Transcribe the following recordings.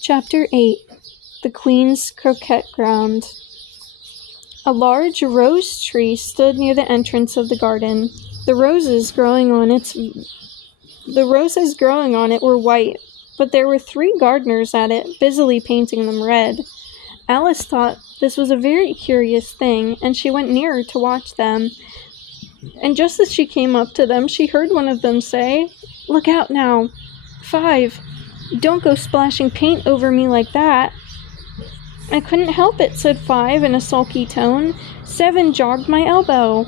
Chapter 8. The Queen's Crouqet Ground. A large rose tree stood near the entrance of the garden. The roses growing on it were white, but there were 3 gardeners at it, busily painting them red. Alice thought this was a very curious thing, and she went nearer to watch them. And just as she came up to them, she heard one of them say, "Look out now, 5. Don't go splashing paint over me like that." "I couldn't help it," said 5 in a sulky tone. 7 jogged my elbow."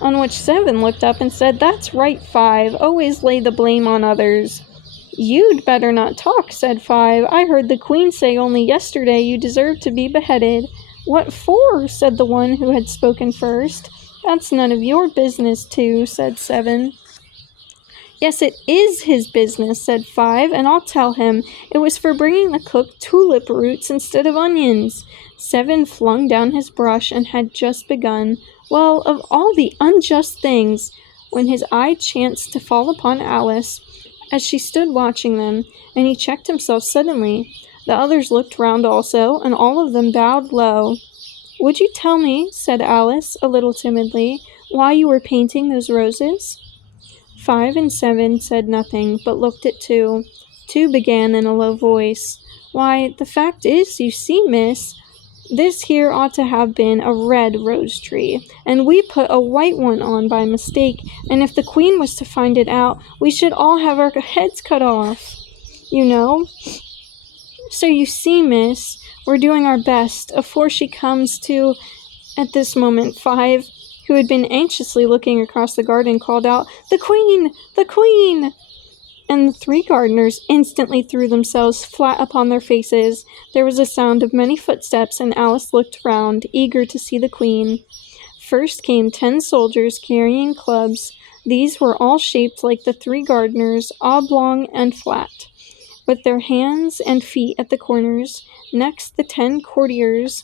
On which 7 looked up and said, "That's right, 5. Always lay the blame on others." "You'd better not talk," said 5. "I heard the Queen say only yesterday you deserved to be beheaded." "What for?" said the one who had spoken first. "That's none of your business, too," said 7. "Yes, it is his business," said 5, "and I'll tell him. It was for bringing the cook tulip roots instead of onions." 7 flung down his brush and had just begun. Well, of all the unjust things, when his eye chanced to fall upon Alice, as she stood watching them, and he checked himself suddenly. The others looked round also, and all of them bowed low. "Would you tell me," said Alice, a little timidly, "why you were painting those roses?" 5 and 7 said nothing, but looked at 2. 2 began in a low voice. "Why, the fact is, you see, miss, this here ought to have been a red rose tree, and we put a white one on by mistake, and if the Queen was to find it out, we should all have our heads cut off, you know. So you see, miss, we're doing our best, afore she comes to—" At this moment 5, who had been anxiously looking across the garden, called out, "The Queen! The Queen!" And the 3 gardeners instantly threw themselves flat upon their faces. There was a sound of many footsteps, and Alice looked round, eager to see the Queen. First came 10 soldiers carrying clubs. These were all shaped like the 3 gardeners, oblong and flat, with their hands and feet at the corners. Next, the 10 courtiers.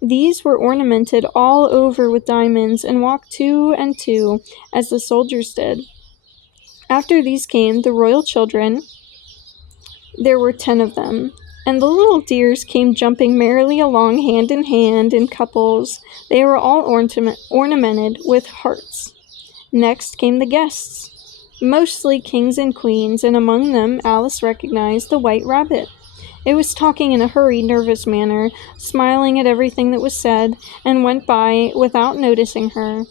These were ornamented all over with diamonds, and walked 2 and 2, as the soldiers did. After these came the royal children. There were 10 of them, and the little dears came jumping merrily along hand in hand in couples. They were all ornamented with hearts. Next came the guests, mostly kings and queens, and among them Alice recognized the White Rabbit. It was talking in a hurried, nervous manner, smiling at everything that was said, and went by without noticing her.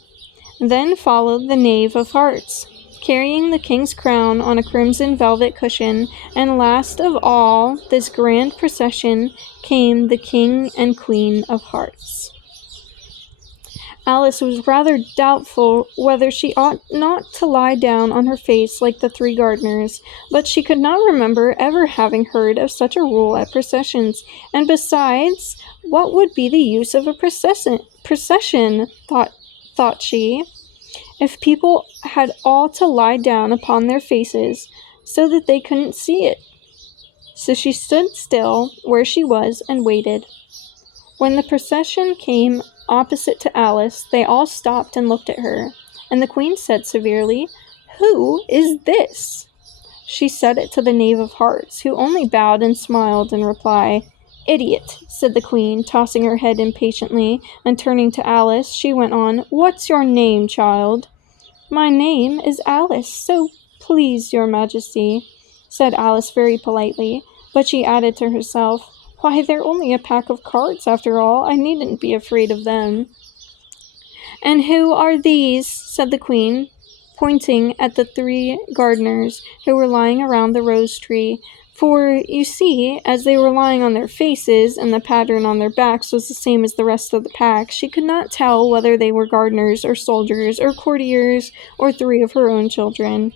Then followed the Knave of Hearts, carrying the king's crown on a crimson velvet cushion, and last of all this grand procession came the King and Queen of Hearts. Alice was rather doubtful whether she ought not to lie down on her face like the 3 gardeners, but she could not remember ever having heard of such a rule at processions, and besides, what would be the use of a procession, thought she, if people had all to lie down upon their faces so that they couldn't see it? So she stood still where she was and waited. When the procession came opposite to Alice, they all stopped and looked at her, and the Queen said severely, "Who is this?" She said it to the Knave of Hearts, who only bowed and smiled in reply. "Idiot," said the Queen, tossing her head impatiently, and turning to Alice, she went on, "What's your name, child?" "My name is Alice, so please your Majesty," said Alice very politely, but she added to herself, "Why, they're only a pack of cards after all. I needn't be afraid of them." "And who are these?" said the Queen, pointing at the 3 gardeners who were lying around the rose tree. For, you see, as they were lying on their faces, and the pattern on their backs was the same as the rest of the pack, she could not tell whether they were gardeners, or soldiers, or courtiers, or 3 of her own children.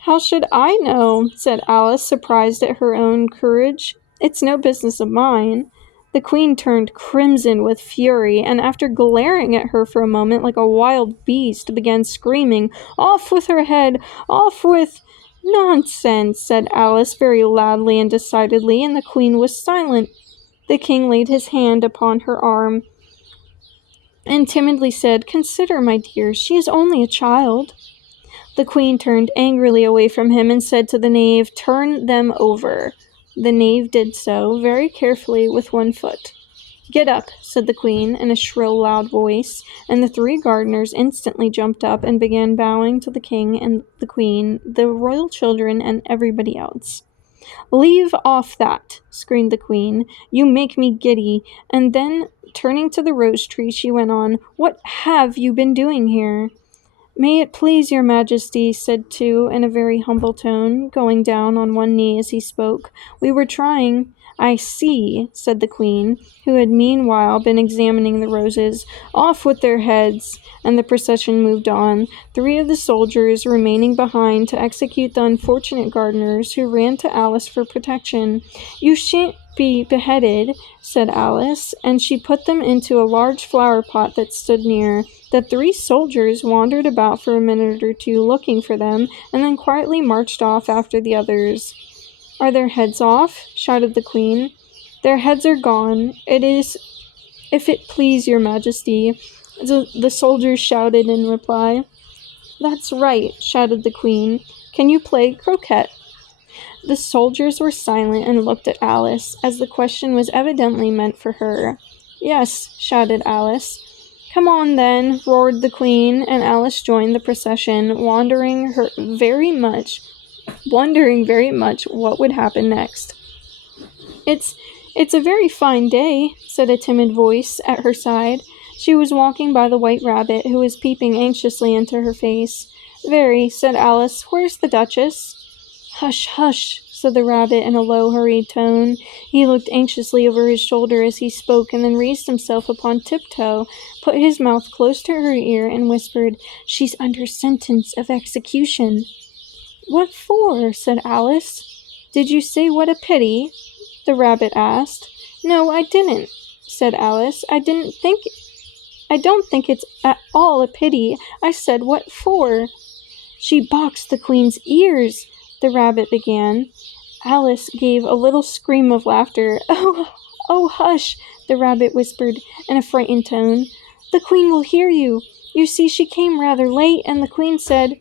"How should I know?" said Alice, surprised at her own courage. "It's no business of mine." The Queen turned crimson with fury, and after glaring at her for a moment like a wild beast, began screaming, "Off with her head! Off with—" "Nonsense," said Alice very loudly and decidedly, and the Queen was silent. The King laid his hand upon her arm and timidly said, "Consider, my dear, she is only a child." The Queen turned angrily away from him and said to the knave, "Turn them over." The knave did so, very carefully, with one foot. "Get up," said the queen, in a shrill, loud voice, and the 3 gardeners instantly jumped up and began bowing to the king and the queen, the royal children, and everybody else. "Leave off that," screamed the queen. "You make me giddy." And then, turning to the rose tree, she went on, "What have you been doing here?" "May it please your majesty," said two in a very humble tone, going down on one knee as he spoke. "We were trying—" "I see," said the queen, who had meanwhile been examining the roses. "Off with their heads!" And the procession moved on, 3 of the soldiers remaining behind to execute the unfortunate gardeners, who ran to Alice for protection. "You shan't be beheaded," said Alice, and she put them into a large flower pot that stood near. The 3 soldiers wandered about for a minute or two looking for them, and then quietly marched off after the others. "Are their heads off?" shouted the queen. "Their heads are gone. It is, if it please your majesty," the soldiers shouted in reply. "That's right," shouted the queen. "Can you play croquet?" The soldiers were silent and looked at Alice, as the question was evidently meant for her. "Yes," shouted Alice. "Come on, then," roared the queen, and Alice joined the procession, wondering very much what would happen next. It's a very fine day," said a timid voice at her side. She was walking by the white rabbit, who was peeping anxiously into her face. "Very," said Alice. "Where's the Duchess?" "Hush, hush," said the rabbit in a low, hurried tone. He looked anxiously over his shoulder as he spoke, and then raised himself upon tiptoe, put his mouth close to her ear, and whispered, "She's under sentence of execution." "What for?" said Alice. "Did you say what a pity?" the rabbit asked. "No, I didn't," said Alice. I don't think it's at all a pity. I said what for." "She boxed the queen's ears," the rabbit began. Alice gave a little scream of laughter. Oh, hush," the rabbit whispered in a frightened tone. "The queen will hear you. You see, she came rather late, and the queen said—"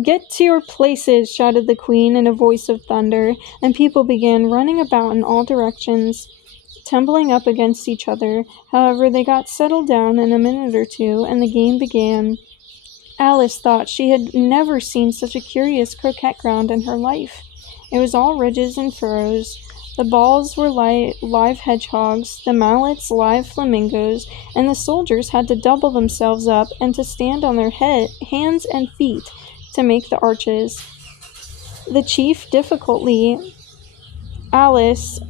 "Get to your places," shouted the queen in a voice of thunder, and people began running about in all directions, tumbling up against each other. However, they got settled down in a minute or two, and the game began. Alice thought she had never seen such a curious croquet ground in her life. It was all ridges and furrows. The balls were live hedgehogs, the mallets live flamingos, and the soldiers had to double themselves up and to stand on their hands and feet to make the arches. The chief difficulty Alice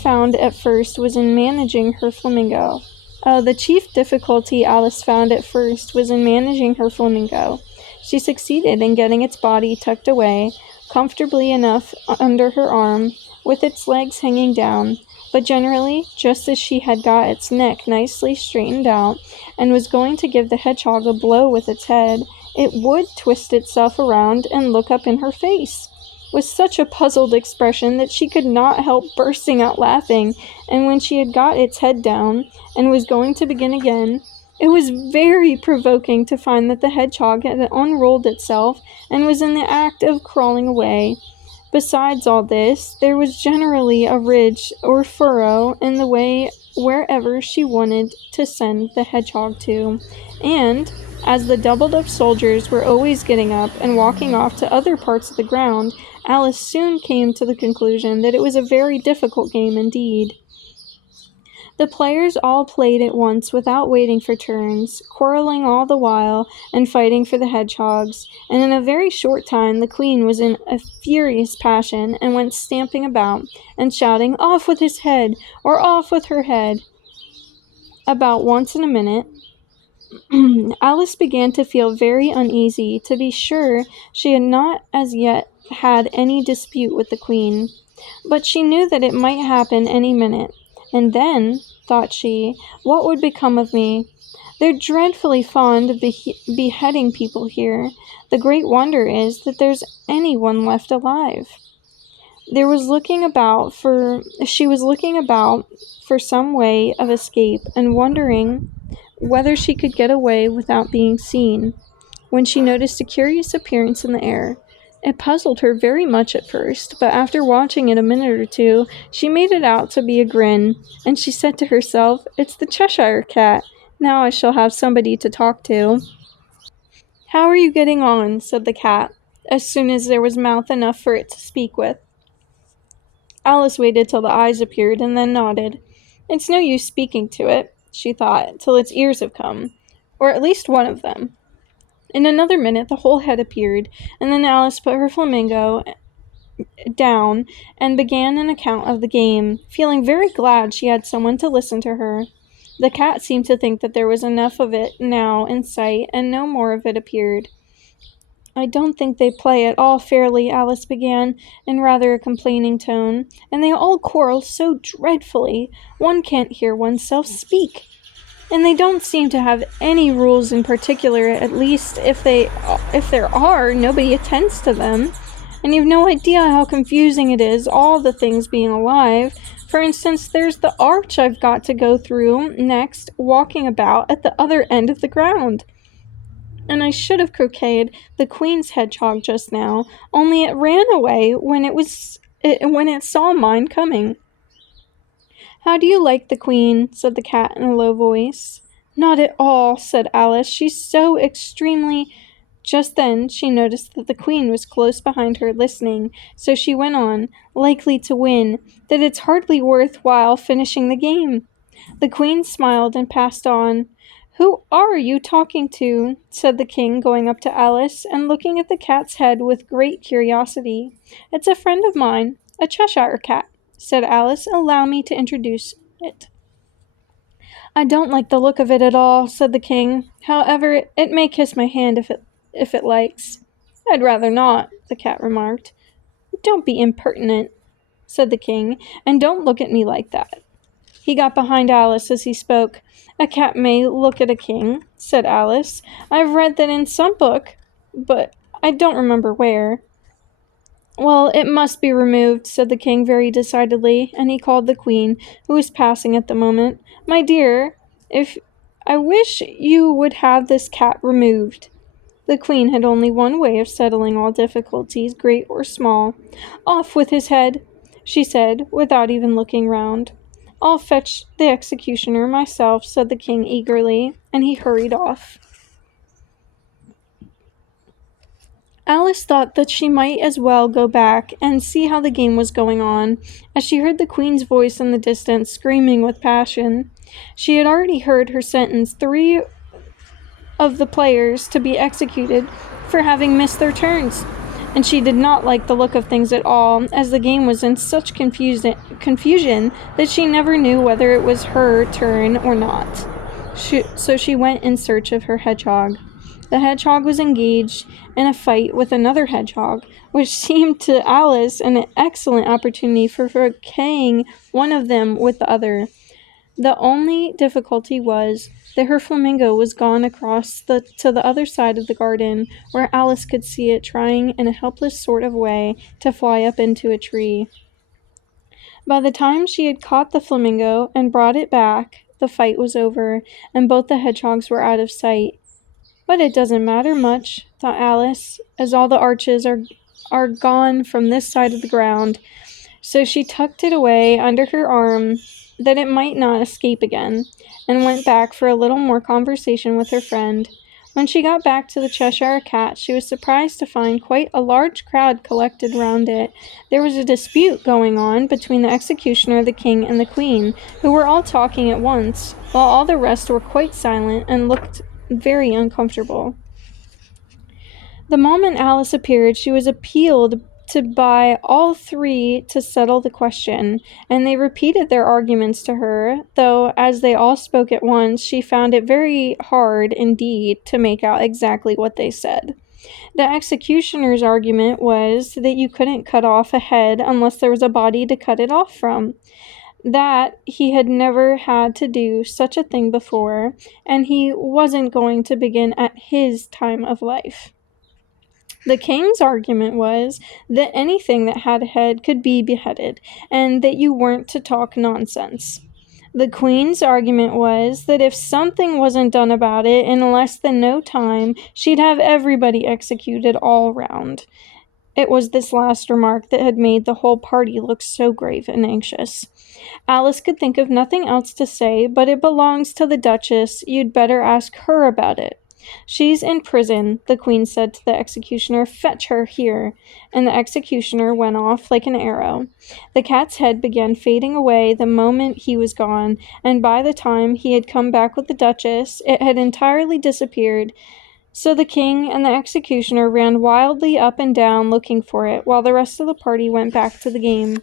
found at first was in managing her flamingo. She succeeded in getting its body tucked away comfortably enough under her arm, with its legs hanging down, but generally, just as she had got its neck nicely straightened out, and was going to give the hedgehog a blow with its head, it would twist itself around and look up in her face, with such a puzzled expression that she could not help bursting out laughing, and when she had got its head down, and was going to begin again, it was very provoking to find that the hedgehog had unrolled itself and was in the act of crawling away. Besides all this, there was generally a ridge or furrow in the way wherever she wanted to send the hedgehog to, and, as the doubled-up soldiers were always getting up and walking off to other parts of the ground, Alice soon came to the conclusion that it was a very difficult game indeed. The players all played at once without waiting for turns, quarreling all the while, and fighting for the hedgehogs, and in a very short time the queen was in a furious passion, and went stamping about, and shouting, "Off with his head!" or "Off with her head!" about once in a minute. Alice began to feel very uneasy. To be sure, she had not as yet had any dispute with the queen, but she knew that it might happen any minute. And then, thought she, what would become of me? They're dreadfully fond of beheading people here. The great wonder is that there's anyone left alive. She was looking about for some way of escape, and wondering whether she could get away without being seen, when she noticed a curious appearance in the air. It puzzled her very much at first, but after watching it a minute or two, she made it out to be a grin, and she said to herself, "It's the Cheshire Cat. Now I shall have somebody to talk to." "How are you getting on?" said the cat, as soon as there was mouth enough for it to speak with. Alice waited till the eyes appeared and then nodded. "It's no use speaking to it," she thought, "till its ears have come, or at least one of them." In another minute the whole head appeared, and then Alice put her flamingo down and began an account of the game, feeling very glad she had someone to listen to her. The cat seemed to think that there was enough of it now in sight, and no more of it appeared. "I don't think they play at all fairly," Alice began, in rather a complaining tone, "and they all quarrel so dreadfully, one can't hear oneself speak. And they don't seem to have any rules in particular, at least if there are, nobody attends to them. And you've no idea how confusing it is, all the things being alive. For instance, there's the arch I've got to go through next, walking about at the other end of the ground. And I should have croqueted the Queen's hedgehog just now, only it ran away when it saw mine coming." "How do you like the Queen?" said the cat in a low voice. "Not at all," said Alice. "She's so extremely—" Just then she noticed that the Queen was close behind her listening, so she went on, "likely to win, that it's hardly worth while finishing the game." The Queen smiled and passed on. "Who are you talking to?" said the King, going up to Alice and looking at the cat's head with great curiosity. "It's a friend of mine, a Cheshire cat," said Alice. "Allow me to introduce it." "I don't like the look of it at all," said the King. "However, it may kiss my hand if it likes." "I'd rather not," the cat remarked. "Don't be impertinent," said the King, "and don't look at me like that." He got behind Alice as he spoke. "A cat may look at a king," said Alice. "I've read that in some book, but I don't remember where." "Well, it must be removed," said the King very decidedly, and he called the Queen, who was passing at the moment. "My dear, I wish you would have this cat removed." The Queen had only one way of settling all difficulties, great or small. "Off with his head," she said, without even looking round. "I'll fetch the executioner myself," said the King eagerly, and he hurried off. Alice thought that she might as well go back and see how the game was going on, as she heard the Queen's voice in the distance, screaming with passion. She had already heard her sentence 3 of the players to be executed for having missed their turns, and she did not like the look of things at all, as the game was in such confusion that she never knew whether it was her turn or not. So she went in search of her hedgehog. The hedgehog was engaged in a fight with another hedgehog, which seemed to Alice an excellent opportunity for croqueting one of them with the other. The only difficulty was that her flamingo was gone across to the other side of the garden, where Alice could see it trying in a helpless sort of way to fly up into a tree. By the time she had caught the flamingo and brought it back, the fight was over, and both the hedgehogs were out of sight. "But it doesn't matter much," thought Alice, "as all the arches are gone from this side of the ground." So she tucked it away under her arm that it might not escape again, and went back for a little more conversation with her friend. When she got back to the Cheshire Cat, she was surprised to find quite a large crowd collected round it. There was a dispute going on between the executioner, the King, and the Queen, who were all talking at once, while all the rest were quite silent and looked very uncomfortable. The moment Alice appeared, she was appealed to by all 3 to settle the question, and they repeated their arguments to her, though as they all spoke at once, she found it very hard indeed to make out exactly what they said. The executioner's argument was that you couldn't cut off a head unless there was a body to cut it off from, that he had never had to do such a thing before, and he wasn't going to begin at his time of life. The King's argument was that anything that had a head could be beheaded, and that you weren't to talk nonsense. The Queen's argument was that if something wasn't done about it in less than no time, she'd have everybody executed all round. It was this last remark that had made the whole party look so grave and anxious. Alice could think of nothing else to say, but it belongs to the Duchess. You'd better ask her about it. She's in prison, the Queen said to the executioner. Fetch her here. And the executioner went off like an arrow. The cat's head began fading away the moment he was gone, and by the time he had come back with the Duchess, it had entirely disappeared. So the king and the executioner ran wildly up and down looking for it, while the rest of the party went back to the game.